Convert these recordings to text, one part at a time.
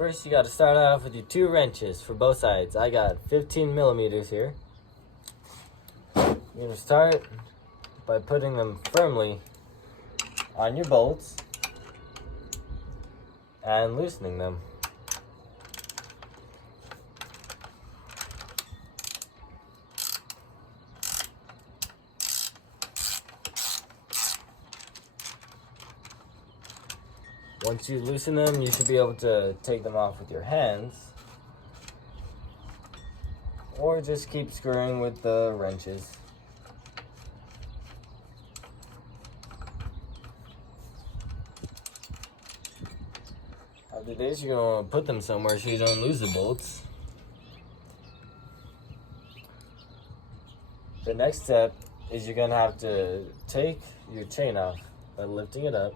First, you got to start off with your 2 wrenches for both sides. I got 15 millimeters here. You're going to start by putting them firmly on your bolts and loosening them. Once you loosen them, you should be able to take them off with your hands, or just keep screwing with the wrenches. After this, you're going to put them somewhere so you don't lose the bolts. The next step is you're going to have to take your chain off by lifting it up,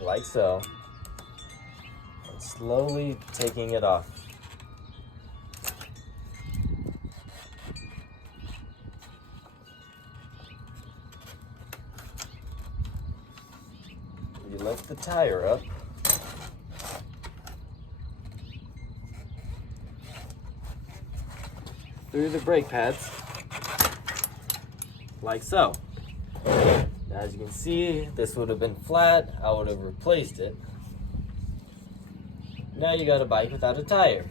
like so, and slowly taking it off. You lift the tire up, through the brake pads, like so. As you can see, this would have been flat. I would have replaced it. Now you got a bike without a tire.